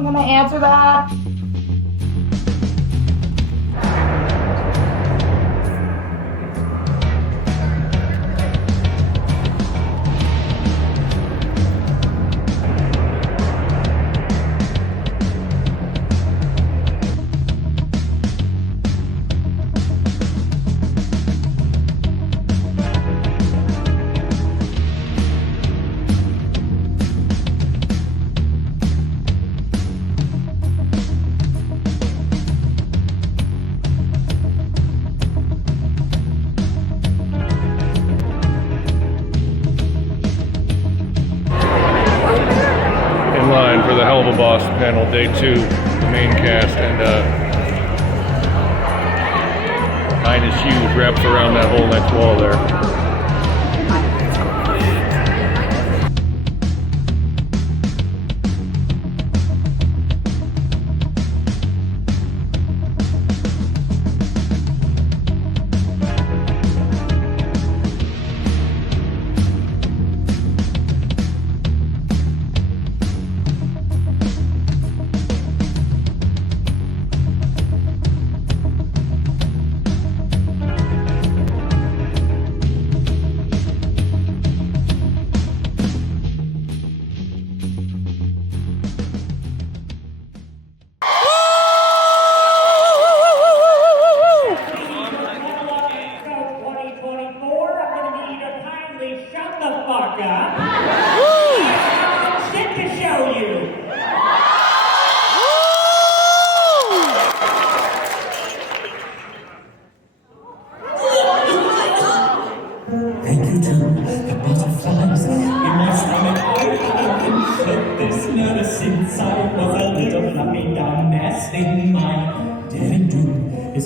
I'm gonna answer that. For the Helluva Boss panel, day 2, the main cast, and line is huge, wraps around that whole next wall there.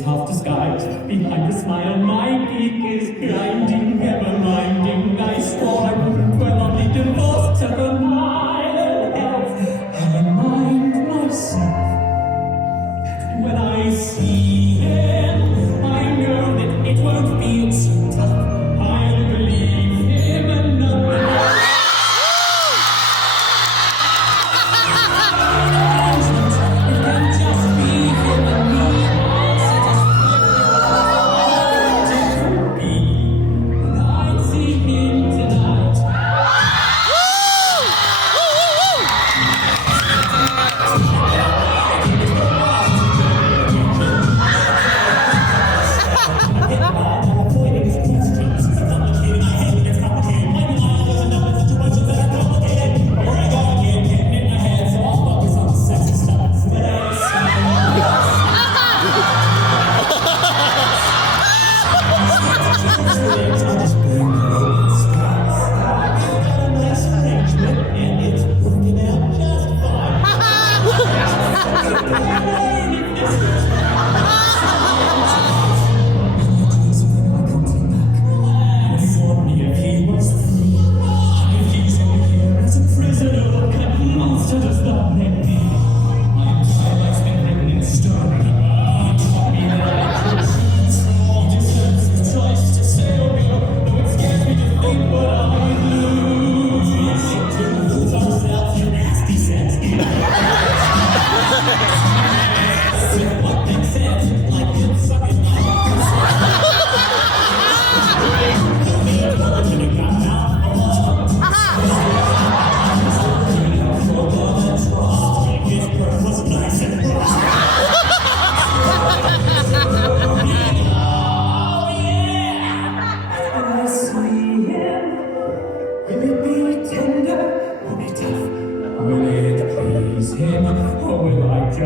Half disguised behind the smile. My geek is grinding, never minding. I swore I wouldn't dwell on the divorce to the mile and health. I remind myself that when I see him, I know that it won't feel so tough. I'll believe him and nothing else. It can just be him and me.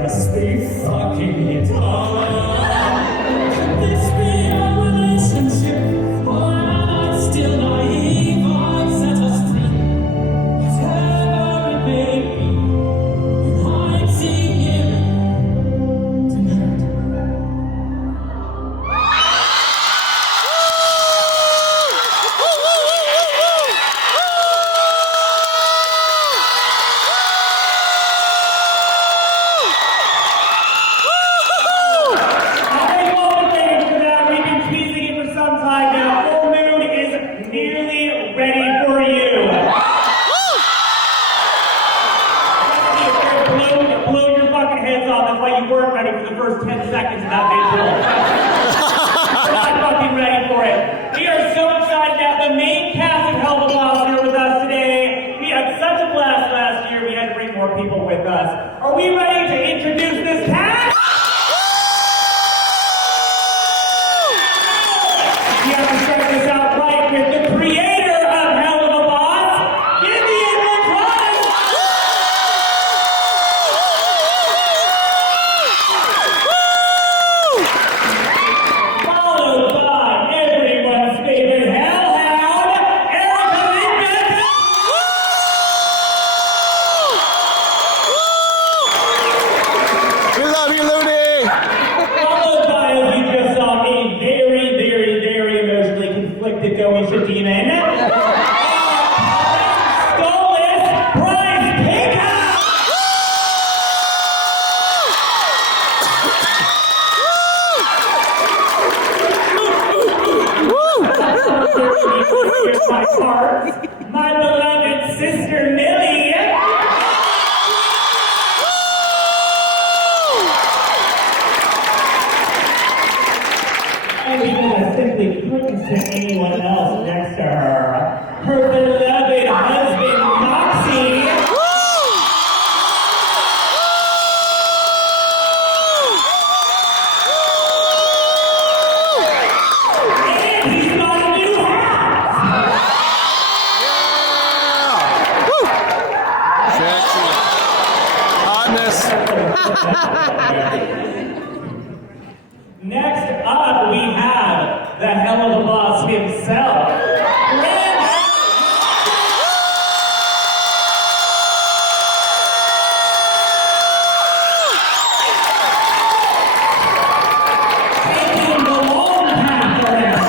Just be fucking it all. Could this be a relationship? Or am I still naive? I've set us free. Whatever it may be, I'm seeing him tonight. that's why you weren't ready for the first 10 seconds of that visual. We're not fucking ready for it. We are so excited to have the main cast of Helluva Boss here with us today. We had such a blast last year, we had to bring more people with us. Are we ready to introduce this cast? We have to start this out right with the creator of Helluva Boss, Vivienne. Followed by everyone's favorite hellhound, Lindbeck. We love you, Looney! Followed by, as you just saw, a very, very, very emotionally conflicted Goetia demon. Stolitz, Price Pickup! My heart, my beloved sister Millie. And because I simply couldn't sit anyone else next to her, her beloved husband Moxie. And he's got a new hat! Sexy. Hotness. Next up, we have the Helluva Boss himself, Remy. Taking the long path around.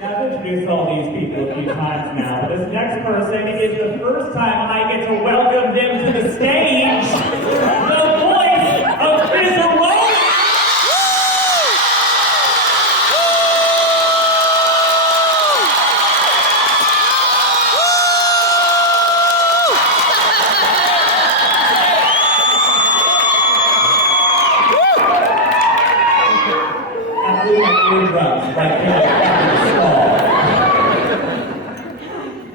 Now, I've introduced all these people a few times now, but this next person is the first time I get to welcome them to the stage. The voice of Fizzle. I blew my eardrums right there.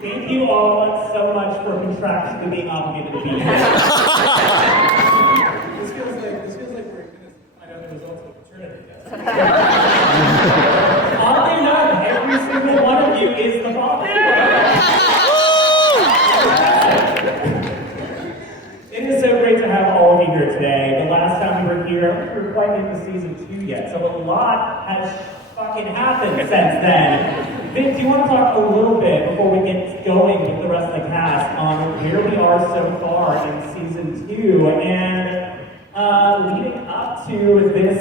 Thank you all so much for contractually being obligated to be here. This feels like we're going to find out the results of a paternity test. Oddly enough, every single one of you is the father. It is so great to have all of you here today. The last time we were here, we were quite into season 2 yet, so a lot has fucking happened since then. Vic, do you want to talk a little bit before we get going with the rest of the cast on where we are so far in season 2 and leading up to this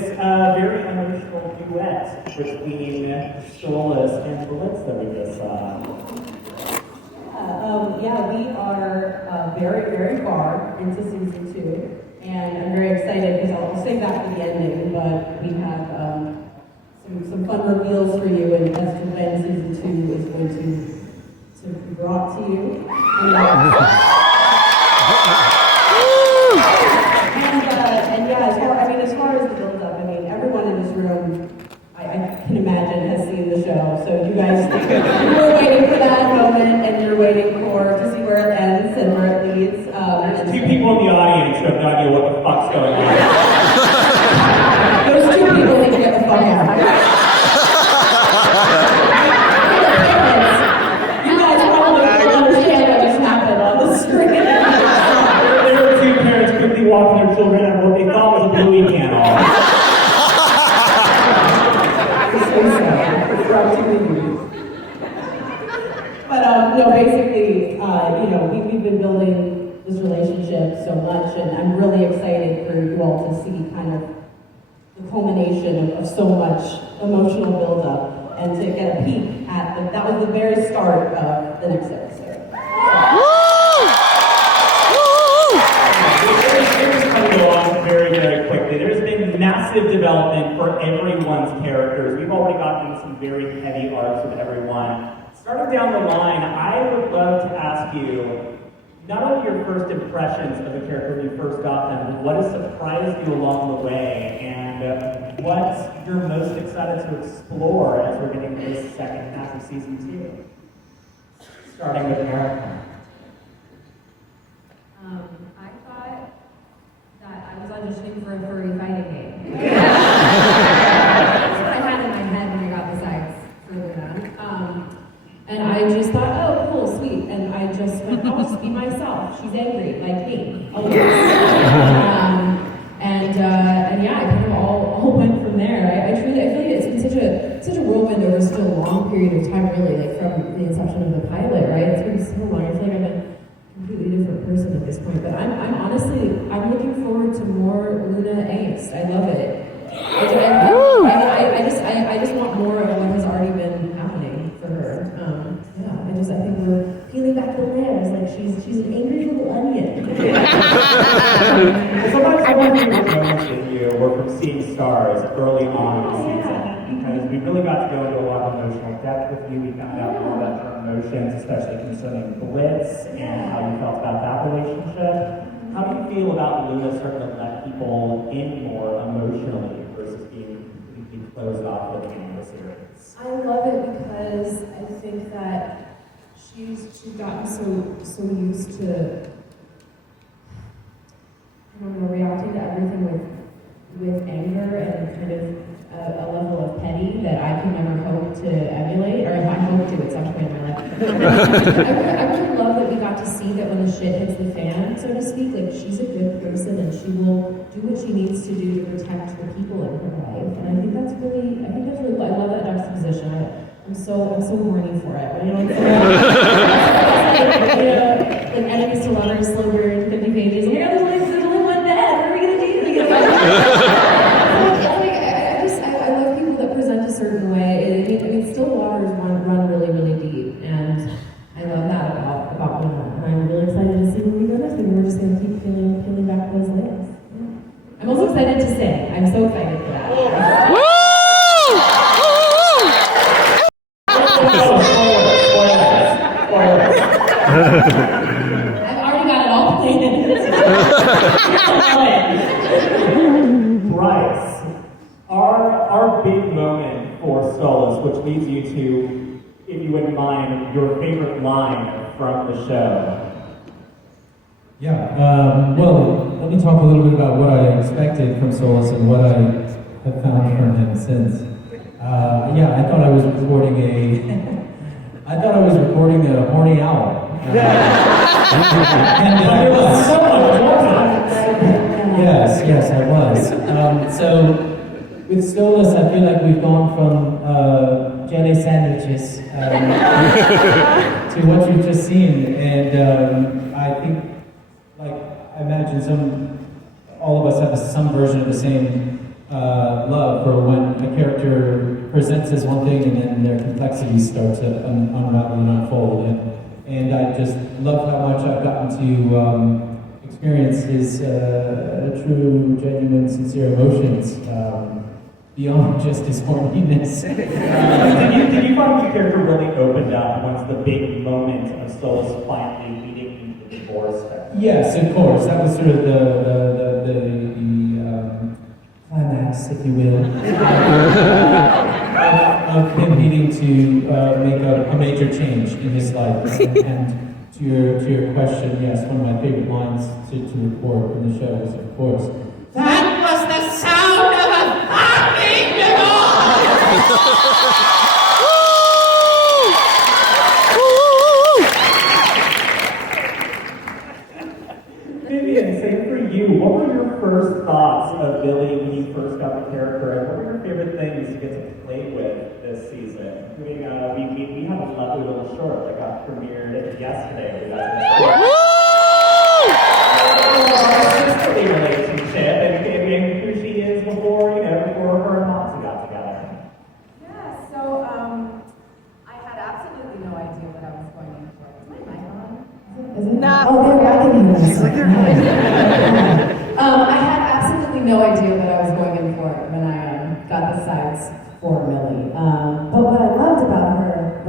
very emotional duet between Stolas and Blitz that we just saw? Yeah, we are very, very far into season 2, and I'm very excited because I'll save that for the ending, but we have some fun reveals for you, and as to when season 2 is going to be brought to you. And yeah, as far as the build-up, I mean, everyone in this room, I can imagine, has seen the show. So you guys, you're waiting for that moment, and you're waiting to see where it ends and where it leads. There's 2 people in the audience who have no idea what the fuck's going on. Those 2 people need to get the fuck out. You guys probably don't understand what just happened on the screen. There were 2 parents quickly walking their children at what they thought was a Bluey channel. But no, basically, we've been building this relationship so much, and I'm really excited for you all to see kind of the culmination of so much emotional buildup, and to get a peek at that was the very start of the next episode. It's coming along very, very quickly. There's been massive development for everyone's characters. We've already gotten some very heavy arcs with everyone. Starting down the line, I would love to ask you, not only your first impressions of the character when you first got them, but what has surprised you along the way, and what you're most excited to explore as we're getting to this second half of season 2. Starting with Erica. I thought that I was auditioning for a furry fighting game. That's what I had in my head when I got the sides for Luna. And I just thought, oh, cool, sweet. And I just went, I'll just be myself. She's angry, like me. Always. And yeah, I kind of all went from there. I feel like it's been such a whirlwind over such a long period of time, really, like from the inception of the pilot, right? It's been so long. I feel like I've been a completely different person at this point. But I'm honestly, I'm looking forward to more Luna angst. I love it. I just want more of what has already been happening for her. I think we're peeling back the layers. Like she's an angry little onion. Sometimes one of the moments with you were from seeing stars early on in the season, because we really got to go into a lot of emotional depth with you. We found out more about your emotions, especially concerning Blitz and how you felt about that relationship. How do you feel about Luna starting to let people in more emotionally versus being completely closed off at the end of the series? I love it because I think that she's gotten so used to, I don't know, reacting to everything with anger and kind of a level of petty that I can never hope to emulate, or if I hope to at some point in my life. I really love that we got to see that when the shit hits the fan, so to speak, like she's a good person and she will do what she needs to do to protect the people in her life. And I think that's really, I love that juxtaposition. I'm so horny for it. You know, like enemies to lovers, slow burn, 50 pages. Oh my God, there's only one dead. What are we gonna do? I love people that present a certain way. I mean, still waters run really, really deep, and I love that about Luna. And I'm really excited to see where we go next. Maybe we're just gonna keep peeling back those layers. Yeah. I'm also excited to sing. I'm so excited for that. I've already got it all planned. Bryce, our big moment for Stolitz, which leads you to, if you wouldn't mind, your favorite line from the show. Yeah, well, let me talk a little bit about what I expected from Stolitz and what I have found from him since. I thought I was recording a horny owl. And I was. Yes, I was. So with Stolas, I feel like we've gone from jelly sandwiches to what you've just seen, and I think, like, I imagine all of us have some version of the same love for when a character presents as one thing and then their complexities start to unravel and unfold. And I just love how much I've gotten to experience his true, genuine, sincere emotions beyond just his horniness. Did you find the character really opened up once the big moment of Stolitz finally leading into the divorce? Yes, of course. That was sort of the climax, if you will, of him needing to make a major change in his life. And to your question, yes, one of my favorite lines to record in the show is, of course, "That was the sound of a fucking divorce!" Vivienne, same for you. What were your first thoughts of Billy when you first got the character, and what were your favorite things to get to play with this season? I mean, we have a lovely little short that got premiered yesterday. Sisterly relationship, and who she is before her and Moxie got together. Yeah, so I had absolutely no idea what I was going in for. Is my mic on? Is it? Nah. Oh, there, I can hear She's like, I had absolutely no idea what I was going in for when I got the sides for Millie. But what I love about her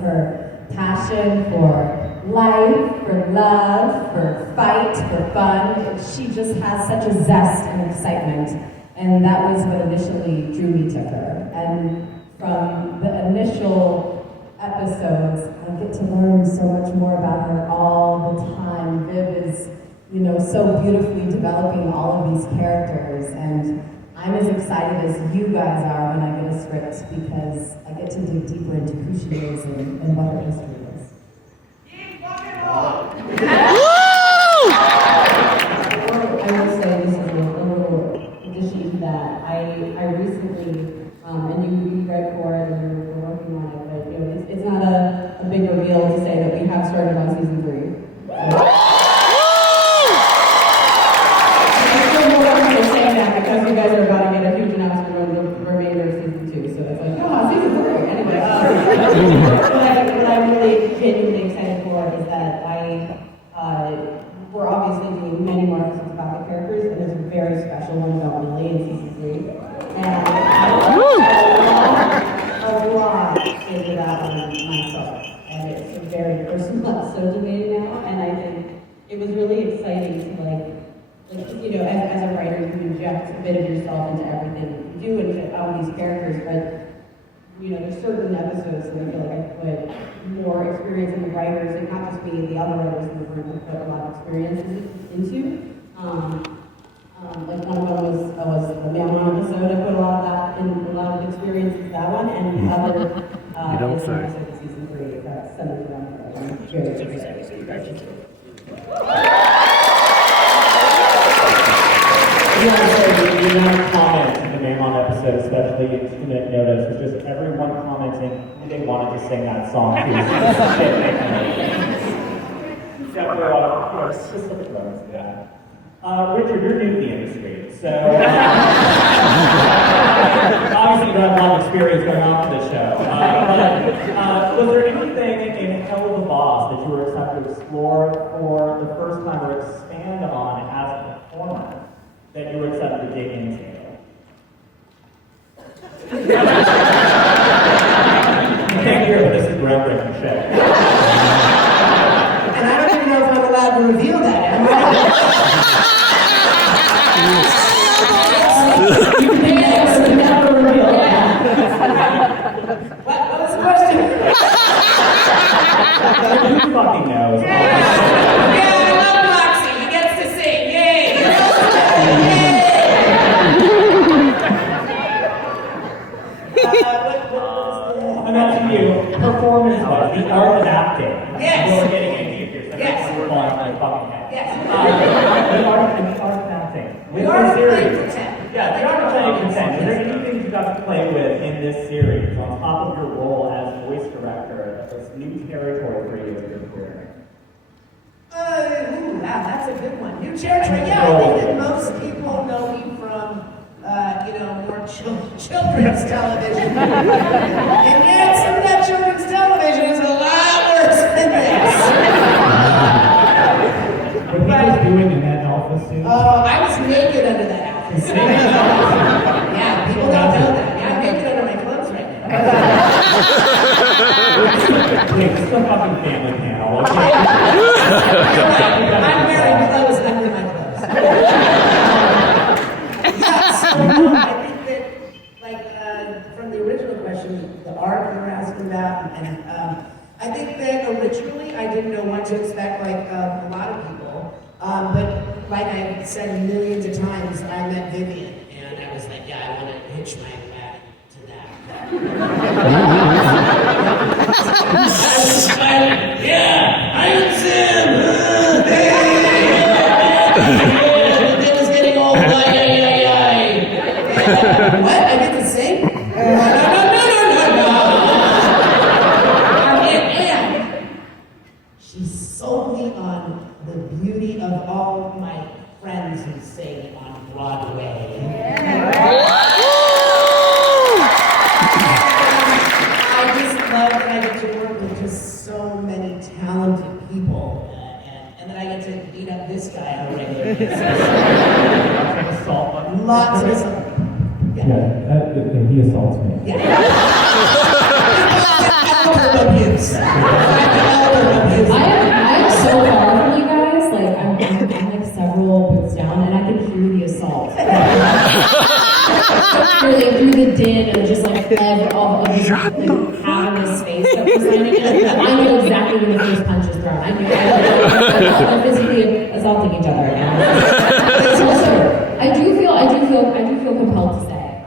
her passion for life, for love, for fight, for fun. She just has such a zest and excitement, and that was what initially drew me to her. And from the initial episodes, I get to learn so much more about her all the time. Viv is, so beautifully developing all of these characters, and I'm as excited as you guys are when I get a script because I get to dig deeper into who she is and what her history is. I will say this is a little addition to that. I recently, and you read for it and we're working on it, but it's not a big reveal to say that we have started on season 3. Because you guys are about to get a huge announcement on the remainder of season 2, so it's like, season 3, anyway. What I'm really genuinely excited for is that we're obviously doing many more episodes about the characters, and there's a very special one about Lily in season 3. And I a lot into that one myself, and it's a very personal episode to me now, and I think it was really exciting to as a writer, you inject a bit of yourself into everything you do and all these characters, but there's certain episodes that I feel like I put more experience in the writers, and not just me, the other writers in the room have put a lot of experiences into. Like one of them was the Medrano episode. I put a lot of experience into that one, and the other is an episode of season 3 that's centered around her. I'm very excited. Yeah, so the amount of comments in the Medrano episode, especially in 2-minute notice, was just everyone commenting who they wanted to sing that song to. Except for specific moments, yeah. Richard, you're new to the industry, so obviously you don't have a lot of experience going on for this show. But was there anything in Helluva Boss that you were excited to explore for the first time or expand on as a performer that you were excited to dig into? You can't hear, but this is groundbreaking shit. And I don't even know if I'm allowed to reveal that, am I? You can never reveal that. What was the question? Who fucking knows? Yeah, I love Moxie. He gets to sing. Yay! I'm asking you, performance-wise, the art of acting. Yes. You're getting into your Yes. falling on my fucking head. Yes. The art of acting. With The art of series. playing pretend. Yeah, the art of playing pretend. Is there anything you got to play with in this series on top of your role as voice director that was new territory for you in your career? Wow, that's a good one. New territory. Yeah, I think that most people know me from, more children's television. And yet, some of that children's television is a lot worse than this. What he was doing in that alpha suit? I was naked under that outfit. Yeah, people don't know that. Yeah, I'm naked under my clothes right now. Wait, this is a fucking family panel, okay? I'm wearing clothes under my clothes. Yes, I think that, from the original question, the art you were asking about, and I think that originally I didn't know what to expect, like a lot of people. But like I've said millions of times, I met Vivienne, and I was like, yeah, I want to hitch my wagon to that. I was smiling, yeah, I'm Sam. It was getting all what? I get to sing? No. And she sold me on the beauty of all my friends who sing on Broadway. I just love that I get to work with just so many talented people, and that I get to beat up this guy on a regular basis. Lots of assault. Yeah, he assaults me. Yeah. I don't know about hints. I am so far from you guys. Like I'm like several booths down, and I can hear the assault. through the din of just like all of this like, having space that we're standing in. I know exactly when the first punch is thrown. I knew we're physically assaulting each other. And also, I do feel compelled to say,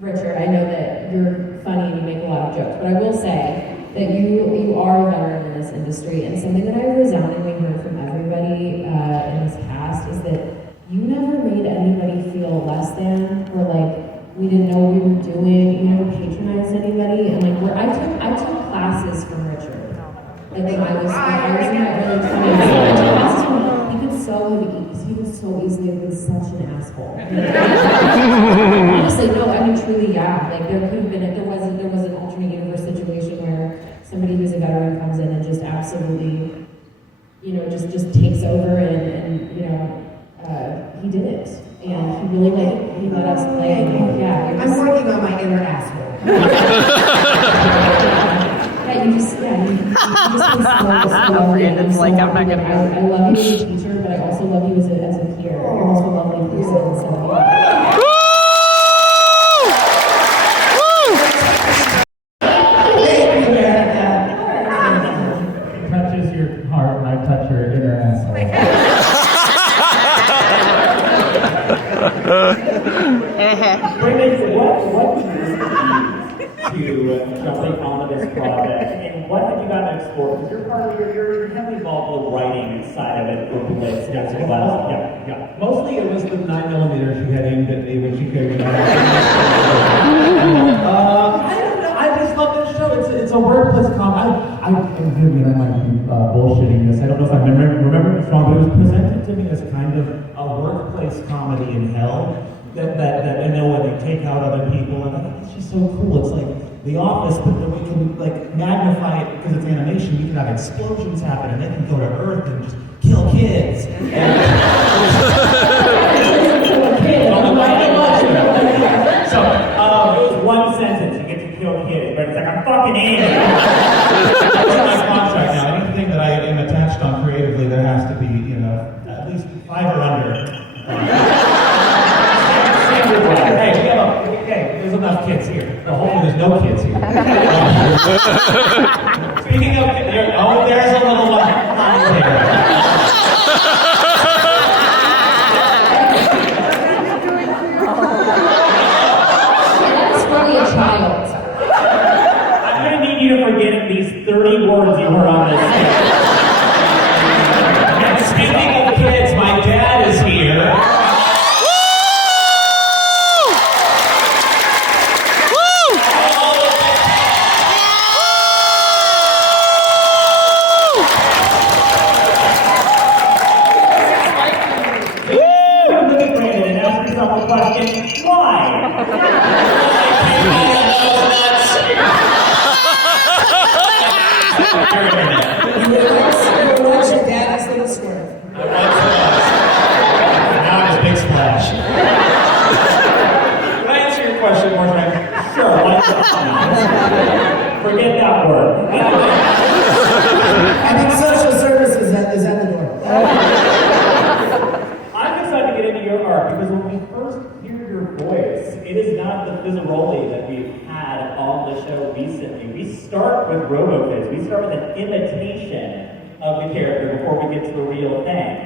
Richard, I know that you're funny and you make a lot of jokes, but I will say that you are a veteran in this industry, and something that I've resoundingly heard from everybody in this cast is that you never made anybody feel less than, or like we didn't know what we were doing. You never patronized anybody, and like I took classes from Richard. Like when I was in my early 20s, I took classes from him. He could so easily have been such an asshole. Honestly, no, I mean truly, yeah. Like there could have been, there was an alternate universe situation where somebody who's a veteran comes in and just absolutely, just takes over and he did it. And he really he let us play. Yeah, I'm working on my inner asshole. You just been slow. Brandon's like, I'm not gonna go. I love you as a teacher, but I also love you as a peer. You're also a lovely person. So. Touches your heart and I touch your inner asshole. Brandon, what to jumping onto this project, and what have you gotten to explore? Because you're heavily involved in the writing side of it for Blitz. Yeah. Mostly it was the 9mm she had aimed at me when she carried it out. I don't know, I just love this show. It's a workplace comedy. I might be bullshitting this. I don't know if I remember this wrong, but it was presented to me as kind of a workplace comedy in hell. That when they take out other people, and I think it's just so cool. It's like The Office, but then we can like magnify it because it's animation. We can have explosions happen, and they can go to Earth and just kill kids. So it was one sentence. You get to kill kids, but it's like I'm fucking angry. That's my contract now. Anything that I am attached on creatively, there has to be, at least 5 or under. Hey, there's enough kids here. Well, hopefully there's no kids here. Speaking of, there's a little one. That's really a child. I'm gonna need you to forget at least 30 words you heard on this stage. And speaking of kids, my dad is here. Forget that word. I think social service is at the door. I'm excited to get into your art because when we first hear your voice, it is not the Fizzaroli that we've had on the show recently. We start with RoboFizz. We start with an imitation of the character before we get to the real thing.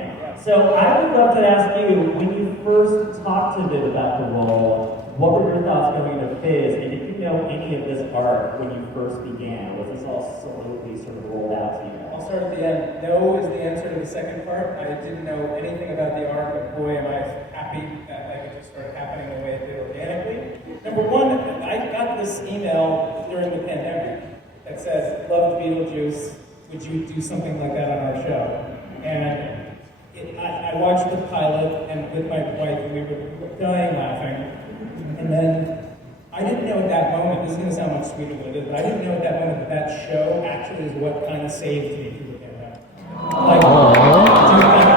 So I would love to ask you, when you first talked to Viv about the role, what were your thoughts going into Fizz, and did you know any of this art when you first began? Was this all sort of rolled out to you? I'll start at the end. No is the answer to the second part. I didn't know anything about the art, but boy, am I happy that it just started happening the way it did organically. Number one, I got this email during the pandemic that says, "Loved Beetlejuice, would you do something like that on our show?" And I watched the pilot and with my wife, and we were dying laughing. And then I didn't know at that moment, this is going to sound much sweeter than it is, but I didn't know at that moment that show actually is what kind of saved me through the pandemic. Like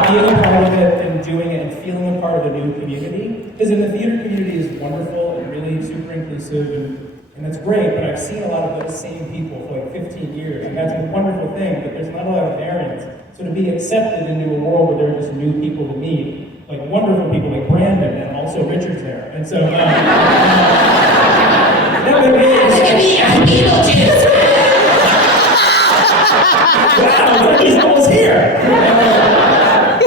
being a part of it and doing it and feeling a part of a new community. Because in the theater community is wonderful and really super inclusive and And that's great, but I've seen a lot of those same people for like 15 years, and that's a wonderful thing, but there's not a lot of variance. So to be accepted into a world where there are just new people to meet, like wonderful people like Brandon, and also Richard's there. And so, wow, he's almost here!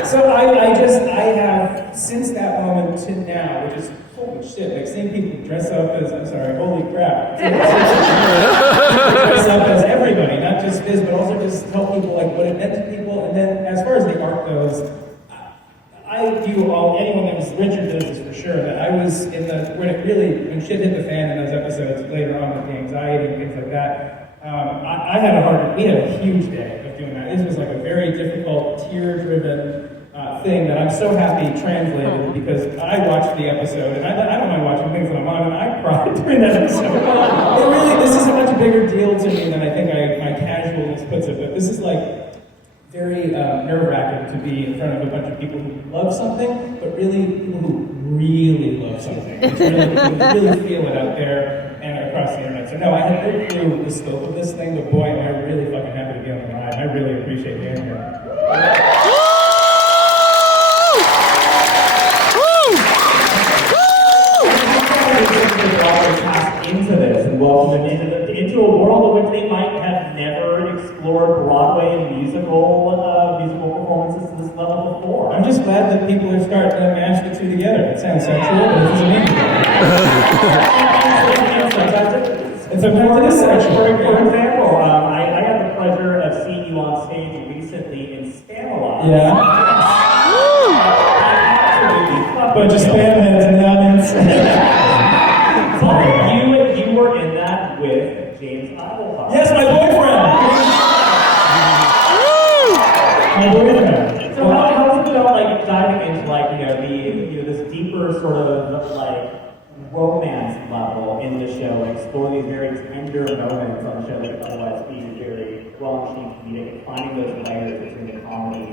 So I have, since that moment to now, which is, holy shit, like seeing people dress up as, I'm sorry, holy crap. Dress up as everybody, not just Fizz, but also just tell people like what it meant to people. And then as far as the art goes, I view anyone that was, Richard does this for sure, that I was in when shit hit the fan in those episodes later on with the anxiety and things like that, we had a huge day of doing that. This was like a very difficult, tear-driven thing that I'm so happy translated, because I watched the episode, and I don't mind watching things that I'm on, and I cried during that episode. But really, this is a much bigger deal to me than I think my casualness puts it, but this is like very nerve-wracking to be in front of a bunch of people who love something, but really people who really love something. It's really feel it out there and across the internet. So no, I had no clue the scope of this thing, but boy, am I really fucking happy to be on the ride. I really appreciate being here. Into this and welcome them into a world in which they might have never explored Broadway and musical performances to this level before. I'm just glad that people are starting to mash the two together. It sounds sexual, but it doesn't mean and sometimes it is sexual. For example, I had the pleasure of seeing you on stage recently in Spamalot. Yeah. Bunch of spam heads in the audience. But you were in that with James Idelhoff. Yes, my boyfriend! My boyfriend. So how's it felt like diving into this deeper sort of like romance level in the show, like exploring these very tender moments on the show that otherwise be very well-machine comedic, and finding those layers between the comedy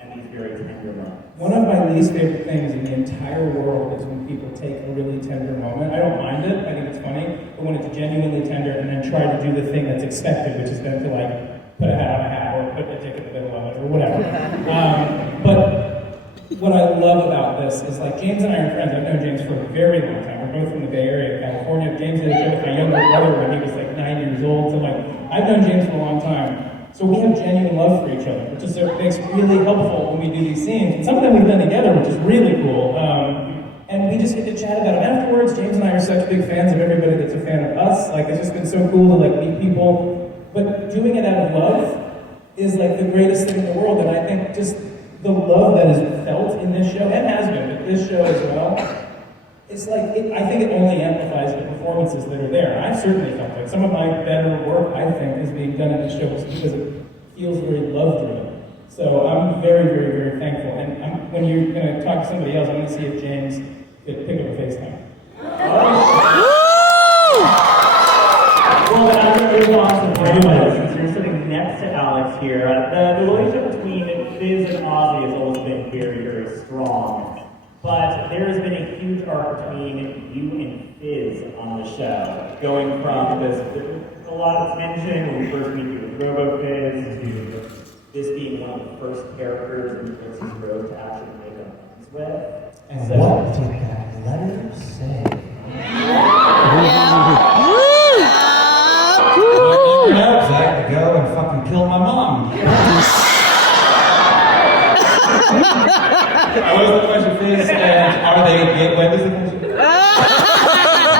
and these very tender moments? One of my least favorite things in the entire world is when people take a really tender moment. I don't mind it, I think it's funny, but when it's genuinely tender and then try to do the thing that's expected, which is then to like put a hat on a hat or put a dick in the middle of it or whatever. But what I love about this is like James and I are friends. I've known James for a very long time. We're both from the Bay Area of California. James did a show with my younger brother when he was like 9 years old. So like I've known James for a long time. So we have genuine love for each other, which is makes really helpful when we do these scenes. And some of them we've done together, which is really cool. And we just get to chat about it afterwards. James and I are such big fans of everybody that's a fan of us. Like, it's just been so cool to like meet people. But doing it out of love is like the greatest thing in the world. And I think just the love that is felt in this show, and has been, but this show as well, it's like, I think it only amplifies the performances that are there. I've certainly felt like some of my better work, I think, is being done in the show because it feels very love-driven. So I'm very, very, very thankful. And when you're going to talk to somebody else, I'm going to see if James could pick up a FaceTime. Well, then I'm going to move on to Remy, since you're sitting next to Alex here. The relationship between Fizz and Ozzy has always been very, very strong. But there has been a huge arc between you and Fizz on the show, going from this, a lot of mention when we first meet you with Robo-Fizz, to this being one of the first characters in Fizz's road to actually make amends with. And so, what did that letter say? Nerves, I had to go and fucking kill my mom. I was the question Fizz, and are they gay? When does it finish?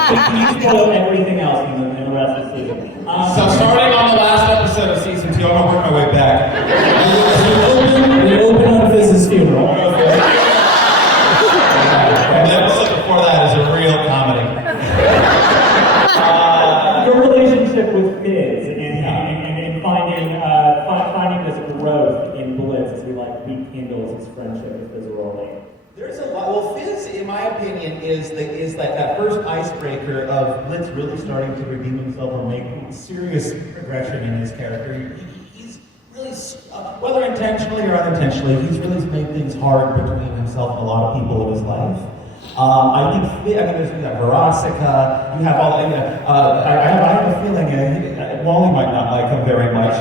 Can you spoil everything else in the rest of the season? So starting on the last episode of season 2, I'm gonna work my way back. We open on Fizz's funeral. And the episode before that is a real comedy. Your relationship with Fizz and finding this growth in Blitz as he rekindles his friendship with Fizz Rolling. There's a lot. Well, Fizz, in my opinion, is that first icebreaker of Blitz really starting to redeem himself or make serious progression in his character. He's really, whether intentionally or unintentionally, he's really made things hard between himself and a lot of people in his life. I think, there's Verosica, you have all, I have a feeling Wally might not like him very much.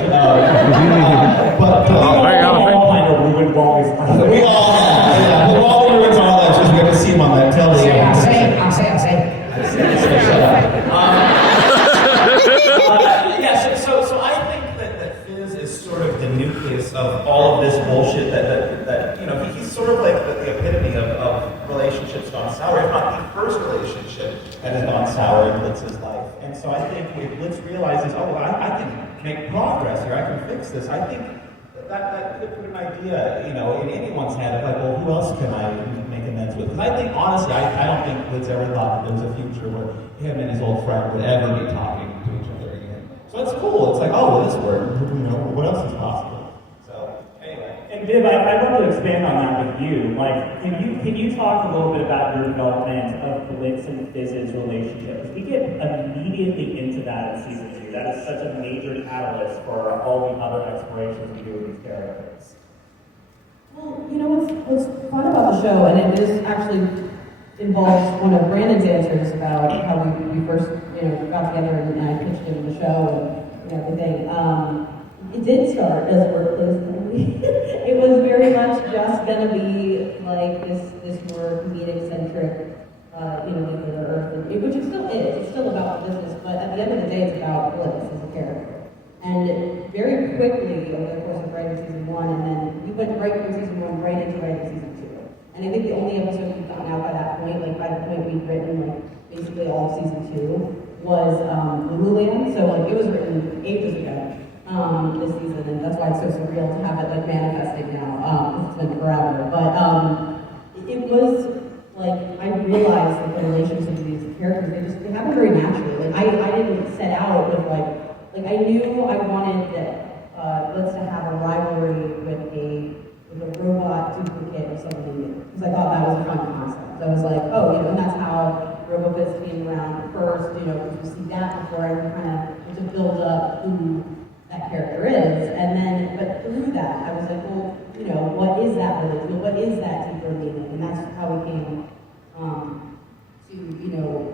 But we all kind of ruined Wally's life. We all have, yeah. But Wally ruins all that, just good to see him on that telly. I'll say. Shut up. So I think that Fizz is sort of the nucleus of all of this bullshit that he's sort of like the epitome of relationships gone sour, if not the first relationship that has gone sour in Blitz's life. And so I think when Blitz realizes, I can make progress here, I can fix this, I think that could put an idea, in anyone's head of like, well, who else can I make amends with? Because I think, honestly, I don't think Blitz ever thought that there was a future where him and his old friend would ever be talking to each other again. So it's cool. It's like, oh, well, this worked. What else is possible? So, anyway. And Viv, I'd love to expand on that with you. Like, can you talk a little bit about your development of Blitz and Fizz's relationship? Because we get immediately into that in season 2. That is such a major catalyst for all the other explorations we do with these characters. Well, what's fun about the show, and it is actually involves one of Brandon's answers about how we first, got together and I pitched him the show and everything. It did start as a workplace movie. It was very much just gonna be like this more comedic-centric, Nuclear Earth, which it still is. It's still about the business, but at the end of the day, it's about Blitz as a character. And very quickly, over the course of writing season 1, and then we went right from season 1 right into writing season 2. And I think the only episode we've gotten out by that point, like by the point we'd written basically all of season 2, was Lululand. So it was written ages ago this season, and that's why it's so surreal to have it manifesting now. It's been forever, but it was I realized that the relationships of these characters they happen very naturally. I didn't set out with I knew I wanted Blitz to have a rivalry with a robot duplicate of somebody new. Because I thought that was a fun concept. I was like, and that's how RoboFizz came around first, because you see that before and kind of to build up who that character is. And then, but through that, I was like, well, what is that relation? What is that deeper meaning? And that's how we came to,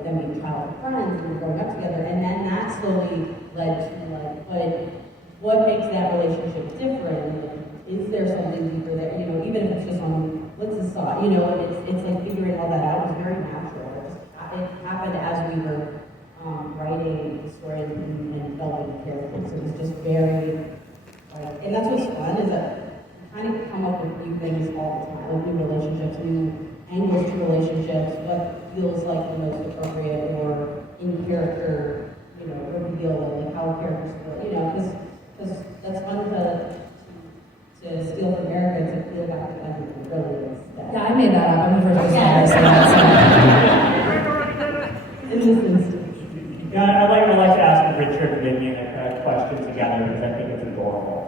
them being childhood friends and growing up together. And then that slowly led to but what makes that relationship different? Is there something deeper there? Even if it's just on Blitz's side, it's like figuring all that out. It was very natural. It happened as we were writing the story and developing the characters. It was just very and that's what's fun is that you kind of come up with new things all the time, new relationships, new angles to relationships, what feels like the most appropriate or in character, reveal how characters feel, because that's fun to steal from Erica to feel back to them. It really is. Yeah, I made that up. I'm the first person to say that. In this instance. Yeah, I like to ask Richard and Vivienne a question together because I think it's adorable.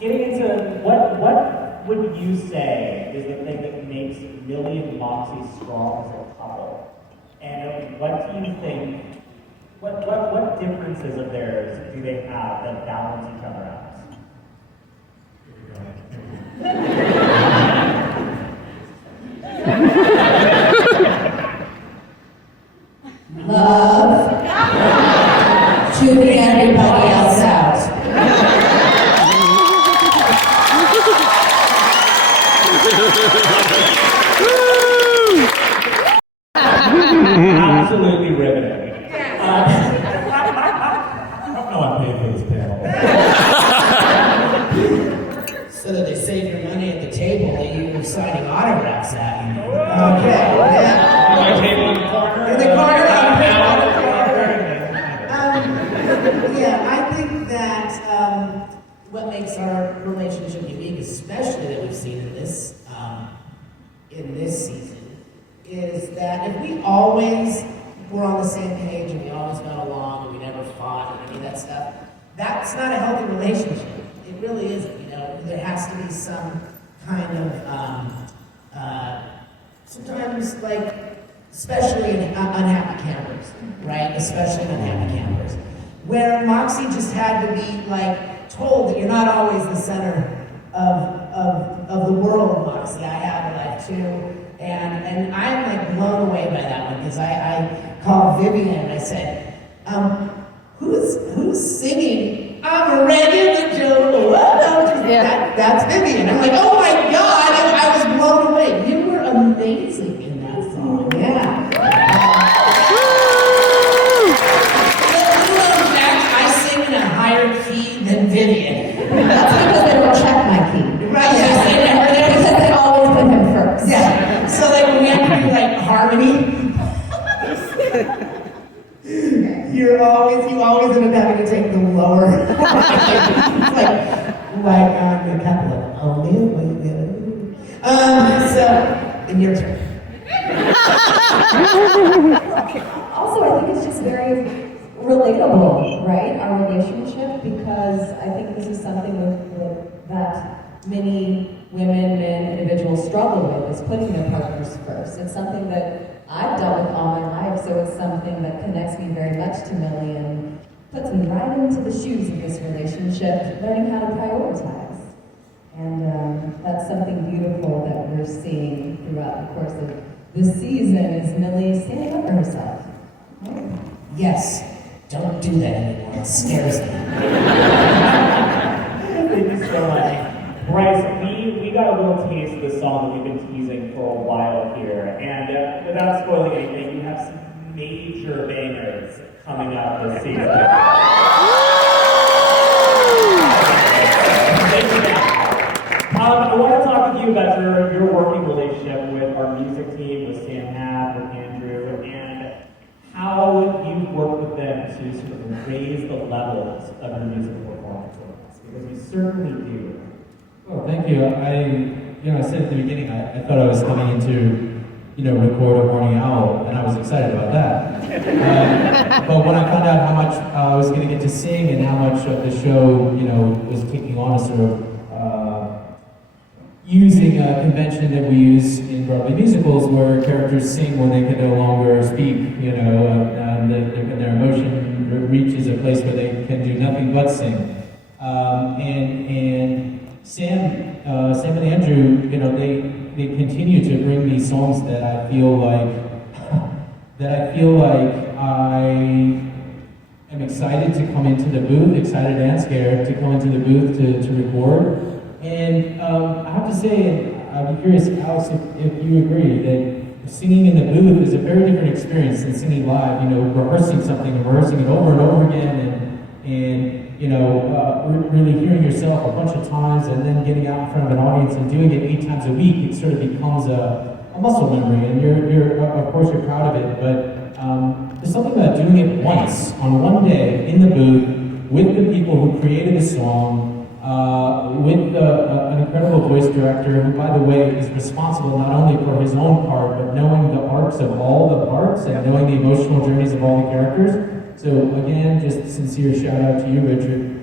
Getting into what would you say is the thing that makes Millie and Moxie strong as a couple? And what do you think? What differences of theirs do they have that balance each other out? Love to be everybody else out. Absolutely riveting. I don't know I'm paying for this panel. So that they save your money at the table that you were signing autographs at. Okay, yeah. My table in the corner. In the corner. Yeah, I think that what makes our relationship unique, especially that we've seen in this season, is that if we always were on the same page and we always got along and we never fought and any of that stuff, that's not a healthy relationship. It really isn't. There has to be some kind of sometimes especially in unhappy campers, right? Especially in unhappy campers, where Moxie just had to be told that you're not always the center of the world, Moxie. I have a life too. And I'm like blown away by that one because I called Vivienne and I said, who's singing? I'm a regular Joe. That's Vivienne. I'm like, oh my God, I was blown away. You were amazing in that song. Yeah. Little fact, I sing in a higher key than Vivienne. That's because they don't check my key. Right, yeah. Because they always put him first. Yeah. So like when we have to do like harmony, you always end up having to take the lower. It's like on the capital. So, and your turn. Also, I think it's just very relatable, right? Our relationship, because I think this is something that many women and individuals struggle with, is putting their partners first. It's something that I've dealt with all my life, so it's something that connects me very much to Millie and puts me right into the shoes of this relationship, learning how to prioritize. And that's something beautiful that we're seeing throughout the course of this season, is Millie standing up for herself. Right? Yes. Don't do that anymore. It scares me. Thank you so much. Bryce, we got a little taste of the song that we've been teasing for a while here, and without spoiling anything, you have some major bangers coming up this season. I want to talk with you about your working relationship with our music team, with Sam Hatt, with Andrew, and how you've worked with them to sort of raise the levels of your musical performances, because you certainly do. Well, thank you. I said at the beginning, I thought I was coming into, record a Morning Owl, and I was excited about that. But when I found out how much I was going to get to sing and how much of the show, was taking on a sort of using a convention that we use in Broadway musicals, where characters sing when they can no longer speak, and their emotion reaches a place where they can do nothing but sing. And Sam and Andrew, they continue to bring me songs that I feel like I am excited to come into the booth, excited and scared to come into the booth to record. And I have to say, I'd be curious, Alex, if you agree that singing in the booth is a very different experience than singing live. Rehearsing something and rehearsing it over and over again, and really hearing yourself a bunch of times, and then getting out in front of an audience and doing it 8 times a week. It sort of becomes a muscle memory, and you're of course you're proud of it. But there's something about doing it once on one day in the booth with the people who created the song. With an incredible voice director who, by the way, is responsible not only for his own part, but knowing the arcs of all the parts and knowing the emotional journeys of all the characters. So again, just a sincere shout out to you, Richard.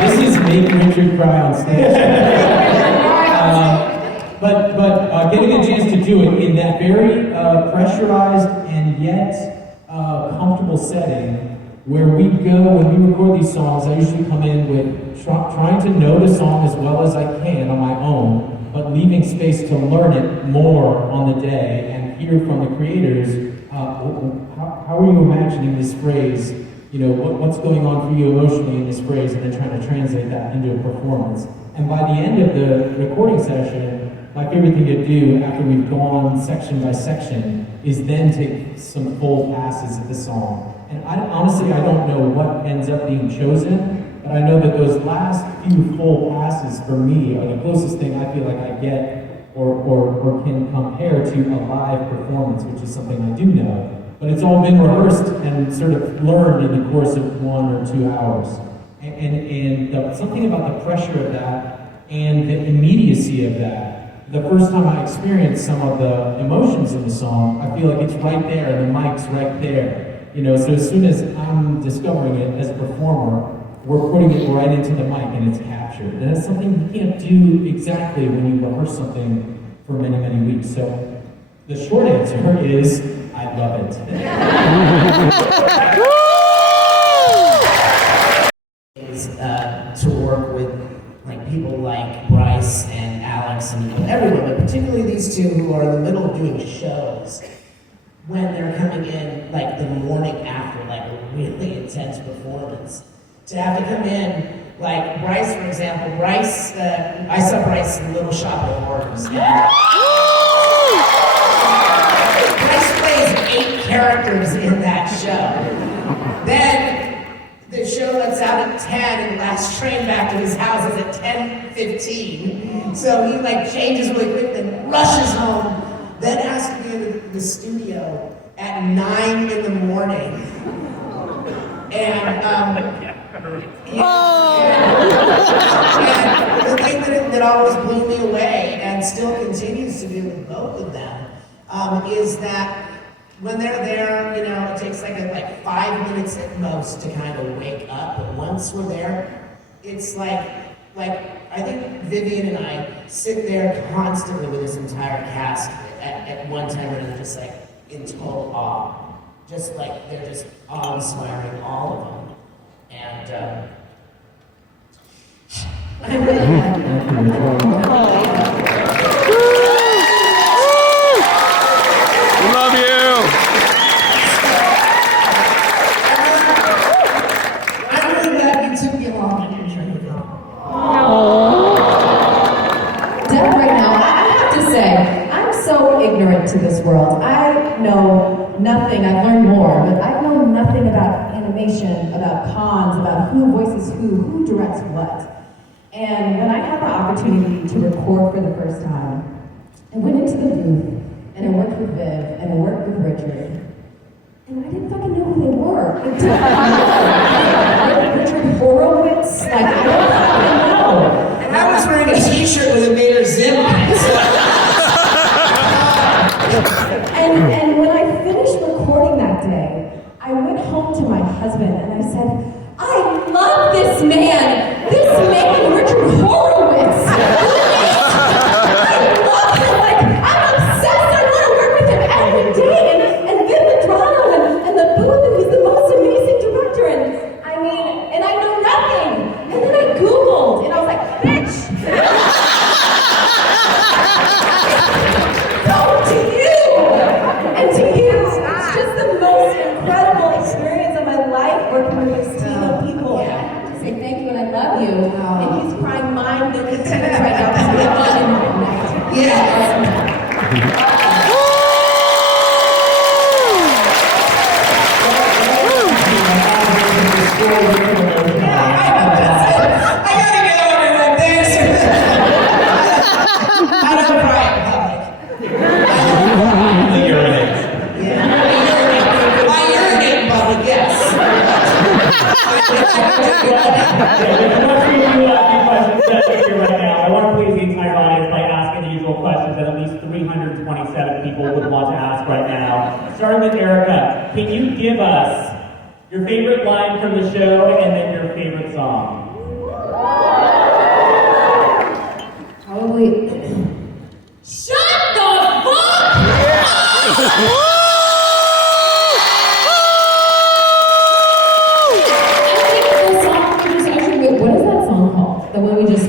This is make Richard cry on stage. But getting a chance to do it in that very pressurized and yet comfortable setting, where we go when we record these songs, I usually come in with trying to know the song as well as I can on my own, but leaving space to learn it more on the day and hear from the creators. How are you imagining this phrase? What's going on for you emotionally in this phrase, and then trying to translate that into a performance. And by the end of the recording session, my favorite thing to do after we've gone section by section is then take some full passes of the song. And honestly, I don't know what ends up being chosen, but I know that those last few full passes for me are the closest thing I feel like I get or can compare to a live performance, which is something I do know. But it's all been rehearsed and sort of learned in the course of 1 or 2 hours. And something about the pressure of that and the immediacy of that. The first time I experienced some of the emotions in the song, I feel like it's right there, and the mic's right there. So as soon as I'm discovering it as a performer, we're putting it right into the mic and it's captured. And it's something you can't do exactly when you rehearse something for many, many weeks. So the short answer is, I love it. To work with these two who are in the middle of doing shows when they're coming in like the morning after like a really intense performance. To have to come in, like Bryce, for example, I saw Bryce in Little Shop of Horrors. Bryce plays 8 characters in that show. Then the show lets out at 10 and the last train back to his house is at 10:15. So he like changes really quick, then rushes home, then has to be in the studio at 9 in the morning. And the thing that always blew me away and still continues to do with both of them is that when they're there, you know, it takes like 5 minutes at most to kind of wake up. But once we're there, it's like I think Vivienne and I sit there constantly with this entire cast at one time or another, just like in total awe. Just like they're just awe-inspiring, all of them. And I'm really We love you. I'm really glad you took me along on your journey. Deb, right now, I have to say, I'm so ignorant to this world. I know nothing. I've learned more, but I know nothing about animation, about cons, about who voices who directs what. And when I had the opportunity to record for the first time, I went into the booth, and I worked with Viv, and I worked with Richard, and I didn't fucking know who they were. Richard Horowitz, like, I don't fucking know. And I was wearing a t-shirt with a Mayor Zim on it. And when I finished recording that day, I went home to my husband and I said, I love this man! This man, Richard Horowitz! I love him! Like, I'm obsessed! I want to work with him every day! And Vin Medrano and the booth, and he's the most amazing director! And I mean, and I know nothing! And then I Googled, and I was like, bitch! So to you! And to you, it's just the most incredible experience of my life working with this team of people. And I have to say thank you and I love you. And he's crying mine that the tears right now because we're done. Yes. I want to please the entire audience by asking the usual questions that at least 327 people would want to ask right now. Starting with Erica, can you give us your favorite line from the show and then your favorite song? Probably. Shut the fuck up! The one we just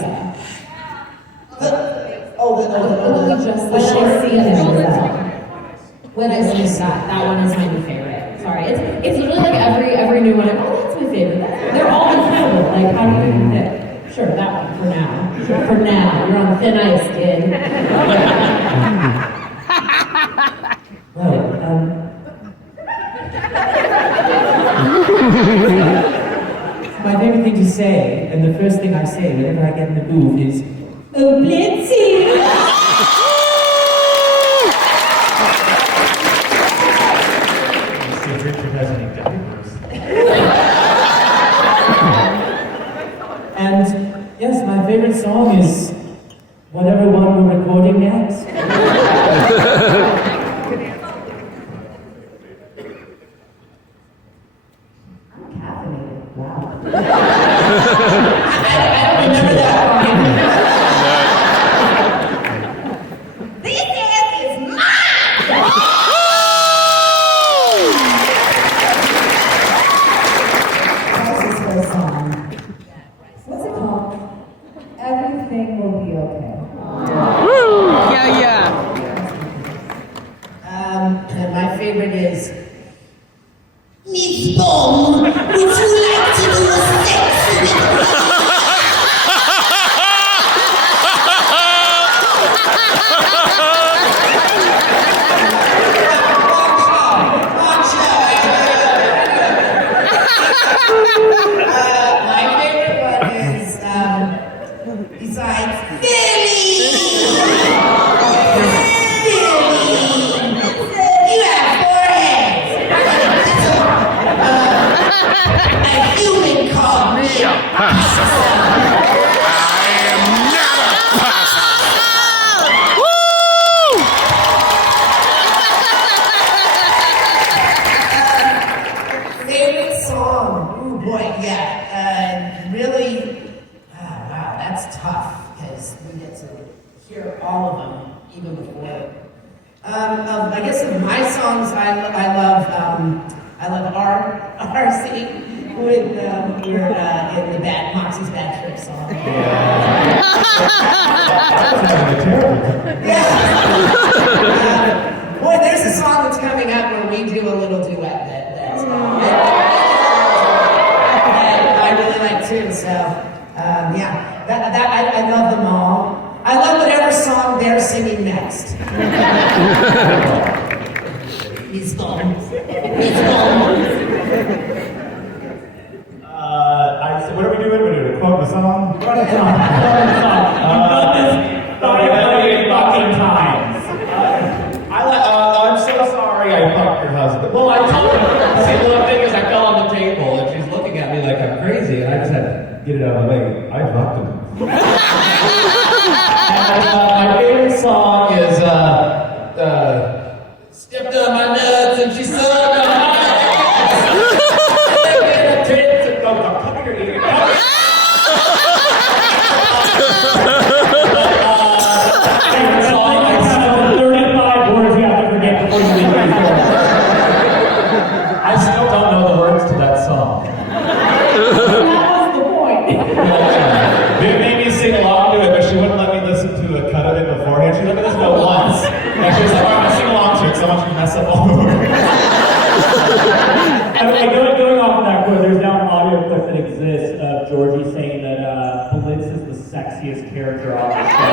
saw. What is this? That one is my new favorite. Sorry, it's literally like every new one. Oh, that's my favorite. They're all incredible. Like, how do you even pick? Sure, that one for now. For now, you're on thin ice, kid. My favorite thing to say, and the first thing I say whenever I get in the booth is, Oh, Blitzy! Richard has any diapers. And yes, my favorite song is whatever one we're recording next. What's it called? Everything will be okay. Yeah, yeah. I guess of my songs, I love RC with your in the Moxie's Bad Trip song. Yeah. Boy, there's a song that's coming up where we do a little duet that I really like too. So yeah, I love them all. I love whatever song they're singing next. He's gone. He's gone. So what are we doing? We're doing a quote the song? Quote the song. Fucking times. I'm so sorry I fucked your husband. Well, I told her. See, the thing is, I fell on the table, and she's looking at me like I'm crazy, and I just had to Get it out of the way. I fucked him. And, my favorite song is Stepped on my nuts and she sucked on my ass. Cover your ears. Favorite song, like 35 words you have to forget before you leave these doors. I still don't know the words to that song. It made me sing along to it, but she wouldn't let me listen to a cut of it beforehand. She let me listen to it once. And she was like, I'm gonna sing along to it because I want you to mess up all the words. Going off of that quote, there's now an audio clip that exists of Georgie saying that Blitz is the sexiest character on the show.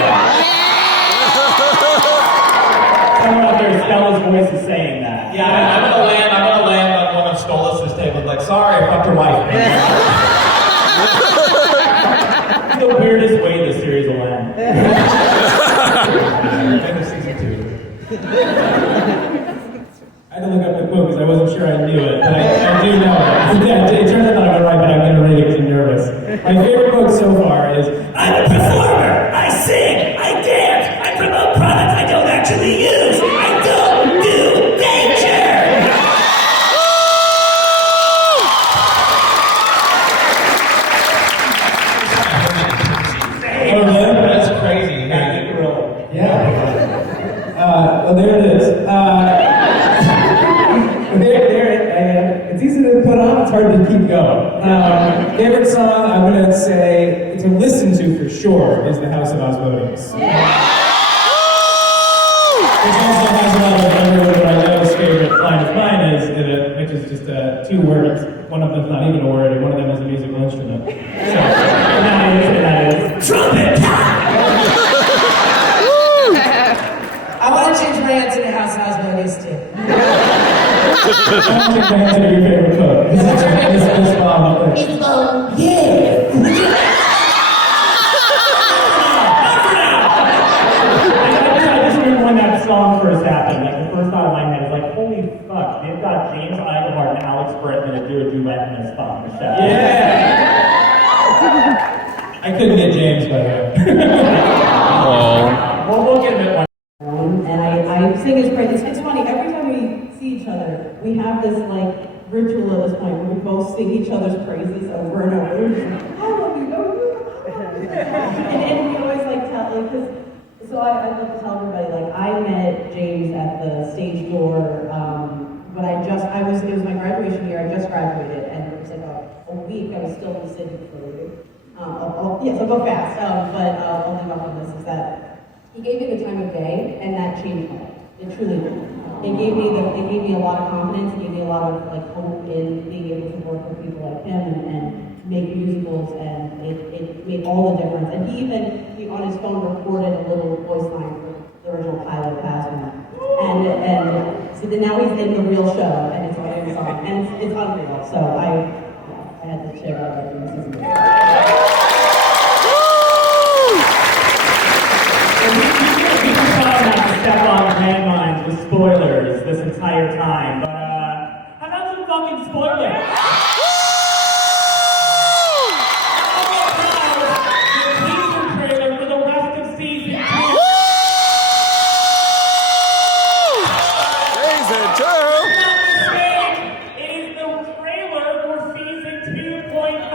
Someone out there, Stella's voice is saying that. Yeah, I'm gonna land on one of Stolas' tables like, sorry, I fucked your wife. The weirdest way this series will end. End of season 2. I had to look up the quote because I wasn't sure I knew it, but I do know it. Yeah, it turns out I got it right, but I'm gonna read it because I'm nervous. My favorite quote so far is, I'm a performer, I sing, I dance, I promote products I don't actually use, I don't do danger! That's crazy. Yeah. Well, there it is. It's easy to put on, it's hard to keep going. Favorite song, I'm going to say, to listen to for sure, is The House of Osmodeus. Which also has a lot of everyone that I know's favorite line of mine is in it, which is just 2 words. One of them's not even a word, and one of them is a musical instrument. So, that is trumpet! I want to change my answer to House of Osmodeus too. I want to take my answer to your favorite quote. This bomb. It's yeah! I just remember when that song first happened, like the first thought in my head is like, holy fuck, they've got James Iglehart and Alex Britman to do a duet in this fucking show. Yeah! I couldn't get James, by the way. Well, we'll get him at one. And I sing his praise. It's funny, every time we see each other, we have this like ritual at this point where we both sing each other's praises over and over. We're just like, I love you, no, you. And we always like tell, like, cause, so I love to tell everybody, like, I met James at the stage door when it was my graduation year, I just graduated, and it was like a week I was still in the city for you. Yes, I'll go fast, but I'll leave off on this, is that he gave me the time of day, and that changed my life. It truly did. It gave me a lot of confidence. It gave me a lot of like hope in being able to work with people like him and make musicals, and it made all the difference. And he on his phone recorded a little voice line for the original pilot of Hazbin, and so then now he's in the real show, and it's my own song, and it's unreal. So I had to share that with season 2. Step on landmines with spoilers this entire time, but how about some fucking spoilers? The teaser trailer for the rest of season 2. Season 2. It is the trailer for season 2.5.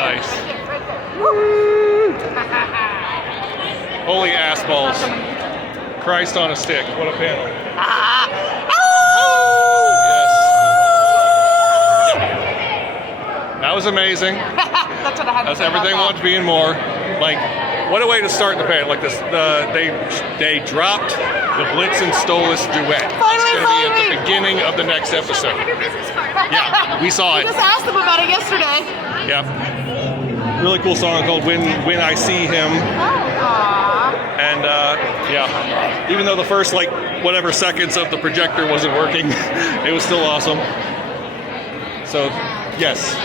Nice. Holy ass balls. Christ on a stick. What a panel. Yes. That was amazing. That's what I had to That's say everything about I want to be and more. Like, what a way to start the panel. Like this, they dropped the Blitz and Stolas duet. It's going to be at the beginning of the next episode. Yeah, we saw it. I just asked them about it yesterday. Yeah. Really cool song called When I See Him. And yeah, even though the first like whatever seconds of the projector wasn't working, it was still awesome. So yes,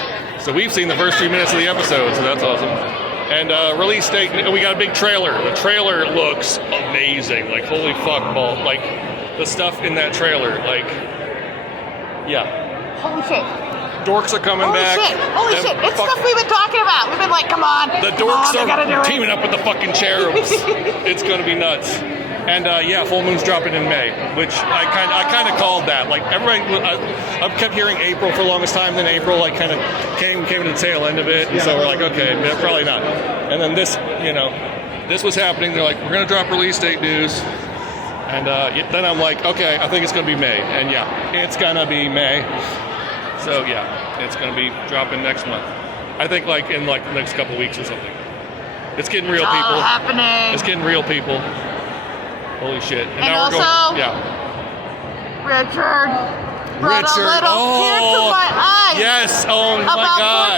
so we've seen the first few minutes of the episode, so that's awesome. And release date, we got a big trailer. The trailer looks amazing. Like holy fuck, ball. Like the stuff in that trailer, like yeah. Holy shit. Dorks are coming back. Holy shit. It's stuff we've been talking about. We've been like, come on. The dorks are teaming up with the fucking cherubs. It's going to be nuts. And yeah, Full Moon's dropping in May, which I kind of called that. Like everybody, I kept hearing April for the longest time. Then April like kind of came to the tail end of it, and so we're like, okay, probably not. And then this, you know, this was happening. They're like, we're going to drop release date news. And then I'm like, okay, I think it's going to be May. And yeah, it's going to be May. So yeah, it's going to be dropping next month. I think like in like the next couple of weeks or something. It's getting real, people. All happening. It's getting real, people. Holy shit. And now also, we're going, yeah. Richard brought a little tear to my eyes. Yes, oh my God.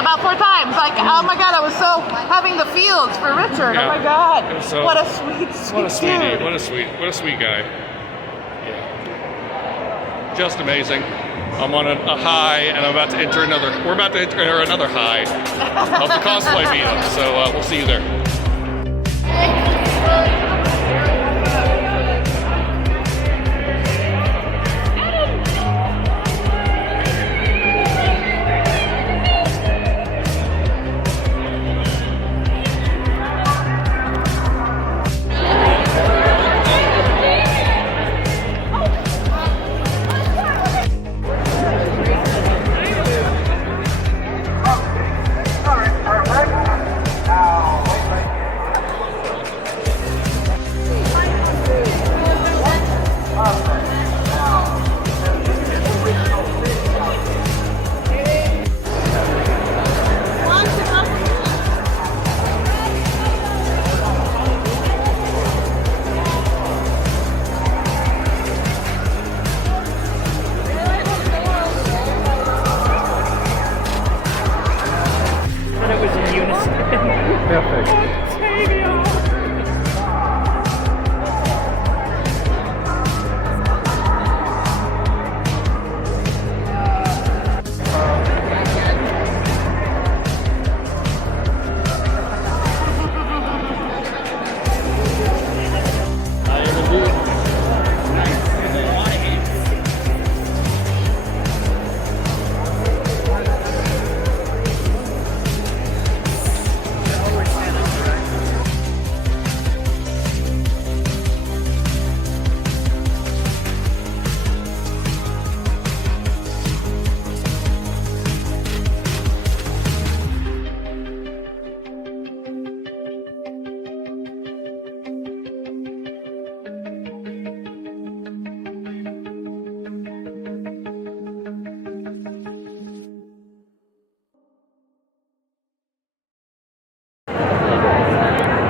About four times. Like, oh my God, I was so having the feels for Richard. Yeah. Oh my God. So, what a sweet sweetie. dude. What a sweet guy. Yeah. Just amazing. I'm on a high, and we're about to enter another high of the cosplay meetup. So we'll see you there.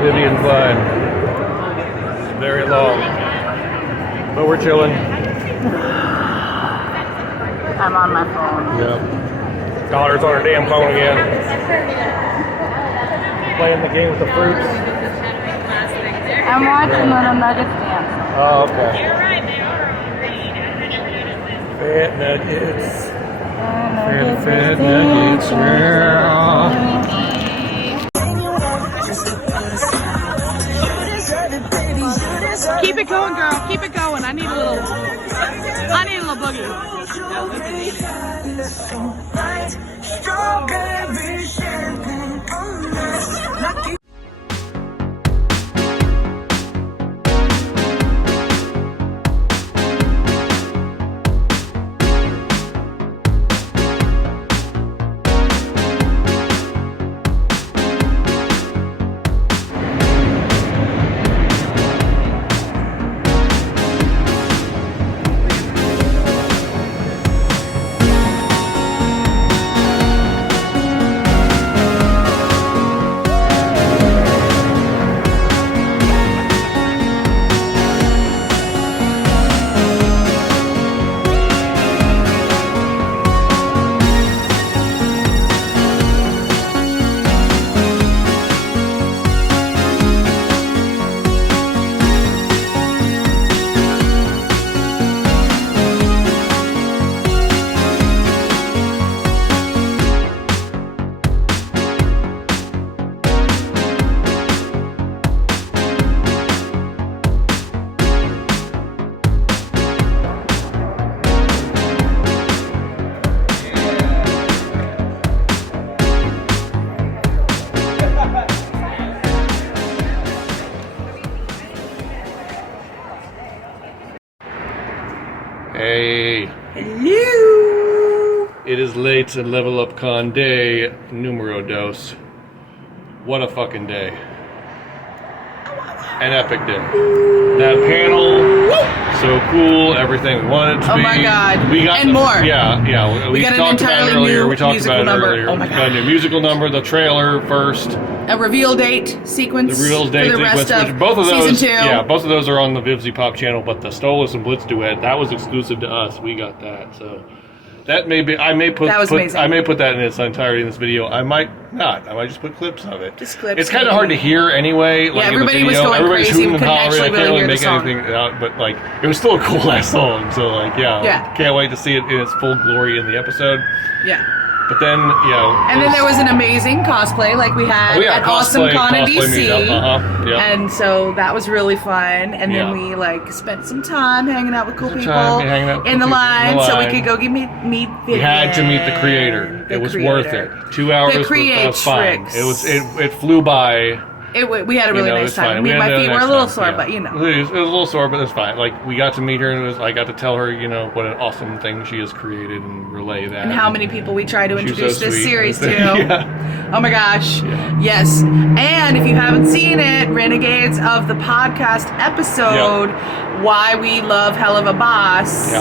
Vivienne's line. It's very long. But we're chilling. I'm on my phone. Yep. Daughter's on her damn phone again. Playing the game with the fruits. I'm watching Little Nuggets dance. Oh, okay. Fat nuggets. Fat nuggets, girl. Keep it going, girl. Keep it going. I need a little boogie. is late and Level Up Con day numero dos. What a fucking day. An epic day. That panel, so cool, everything we wanted to be. Oh my god. We got and more. Yeah. We got an talked about it entirely earlier. new We talked musical about it number. earlier. Oh my We got a god. new musical number, the trailer first. A reveal date sequence. The reveal date for the sequence, rest of which both of those, season 2. yeah, both of those are on the Vivzy Pop channel, but the Stolas and Blitz duet, that was exclusive to us. We got that, so that may be. I may put. That was amazing. I may put that in its entirety in this video. I might not. I might just put clips of it. Just clips. It's kind of hard to hear anyway. Like everybody in the was video. going Everybody's crazy. hooting We and couldn't hollering. I actually can't really really hear the make song. anything out, but like it was still a cool ass song. So like Yeah. can't wait to see it in its full glory in the episode. Yeah. But then And then there was an amazing cosplay like we had at Awesome Con in DC. And so that was really fun. And then we like spent some time hanging out with cool people in the line so we could go meet Vivienne. We had to meet the creator. It was worth it. 2 hours was fine. It flew by. We had a really nice time. Me and my feet were a little sore, but you know. It was a little sore, but it's fine. Like, we got to meet her, and I got to tell her, what an awesome thing she has created and relay that. And how many people we try to introduce this series to. Yeah. Oh my gosh. Yeah. Yes. And if you haven't seen it, Renegades of the Podcast episode, Why We Love Helluva Boss,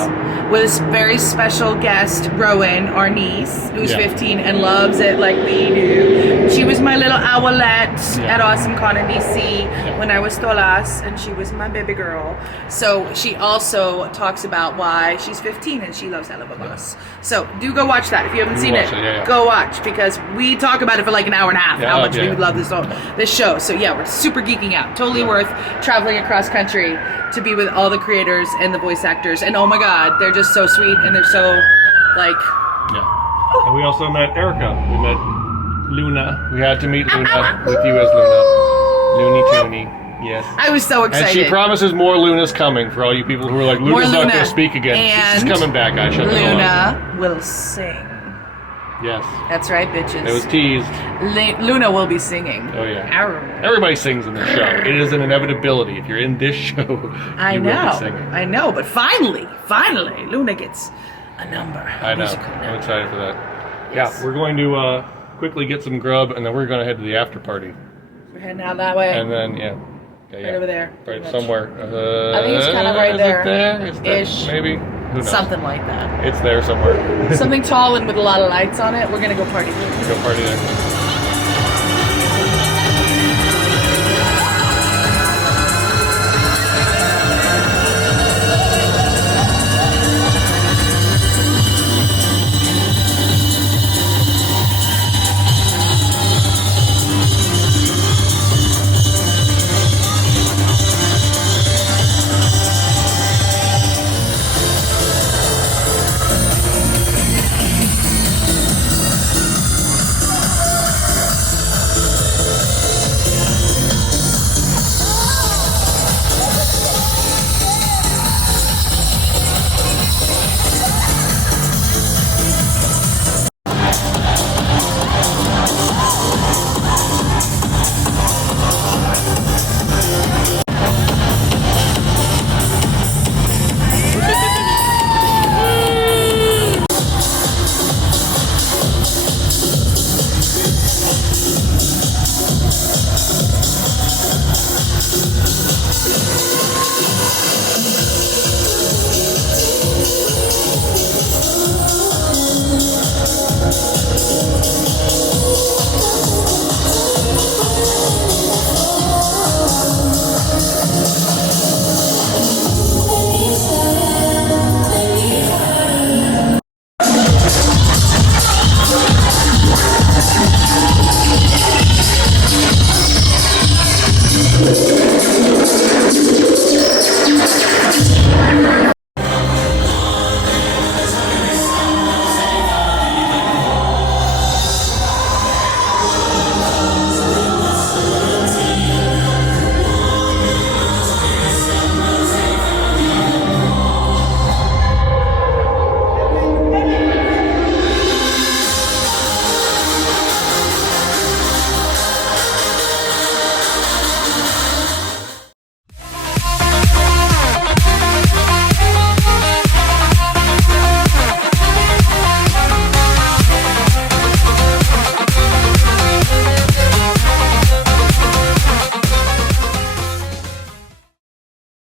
with this very special guest, Rowan, our niece, who's 15 and loves it like we do. She was my little owlette at Awesome Con in DC when I was Stolas, and she was my baby girl. So she also talks about why she's 15 and she loves Helluva Boss. So do go watch that if you haven't seen it. Go watch, because we talk about it for like an hour and a half, how much we love this show. So yeah, we're super geeking out. Totally worth traveling across country to be with all the creators and the voice actors. And oh my god, they're just so sweet, and they're so like... Yeah. And we also met Erica. We met Luna. We had to meet Luna with you as Luna. Looney Tooney. Yes. I was so excited. And she promises more Luna's coming for all you people who are like, Luna's not going to speak again. She's coming back, I shut the hell up. Luna will sing. Yes. That's right, bitches. It was teased. Luna will be singing. Oh, yeah. Everybody sings in this show. It is an inevitability. If you're in this show, will be singing. I know, but finally, Luna gets a number. I know. I'm excited for that. Yes. Yeah, we're going to quickly get some grub, and then we're going to head to the after party. We're heading out that way. And then, right over there. Right somewhere. I think it's kind of right there. Is it there? Ish. Maybe. Who knows? Something like that. It's there somewhere. Something tall and with a lot of lights on it. We're going to go party there. Go party there.